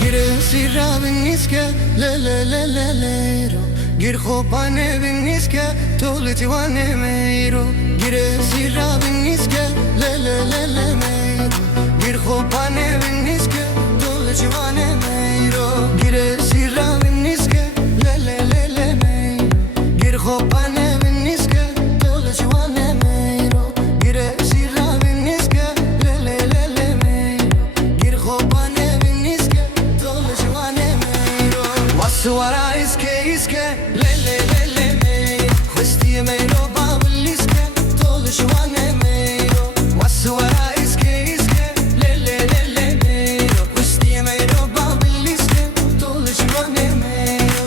Gire sira biniske le le le le lero Gir khopane biniske tolti wane meiro Gire sira biniske le le le le meiro Gir khopane biniske tolti wane meiro Gire sira biniske le le le le meiro Gir khopane biniske tolti wane meiro Gire sira biniske le le le le meiro Gir khopane biniske tolti wane meiro Waswara iske le le le le meiro Khwesti meiro babeliske tolti wane meiro Waswara iske le le le le meiro Khwesti meiro babeliske tolti wane meiro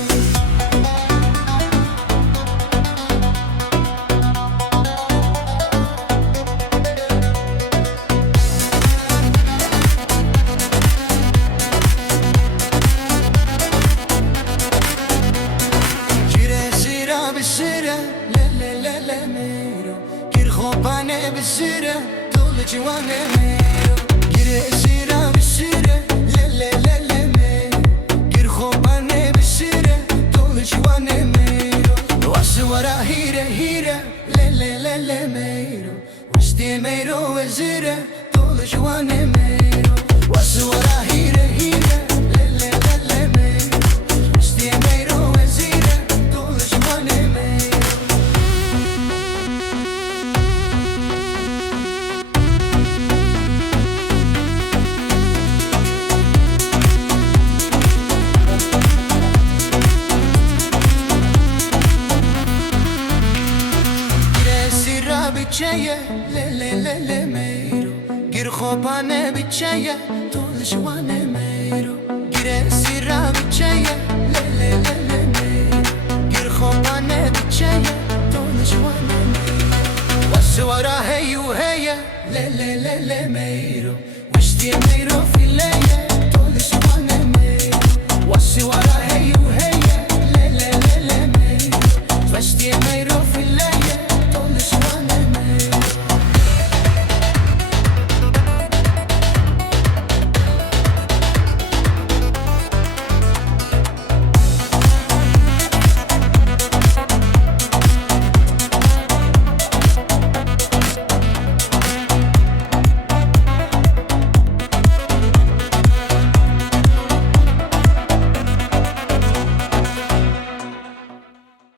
le le le le meiro Gir khopane bisire tolti wane meiro Gire sira bisire le le le le meiro Gir khopane bisire tolti wane meiro Waswara hire hire le le le le meiro Wasti meiro wazire tolti wane meiro Waswara hire hire le le le le meiro Wasti meiro wazire tolti wane meiro Bitcheye, le le le le meiro Gir khopane bitcheye, tolti wane meiro Gire sira bitcheye, le le le le meiro Gir khopane bitcheye, tolti wane meiro Waswara heyu heye, le le le le meiro Washti meiro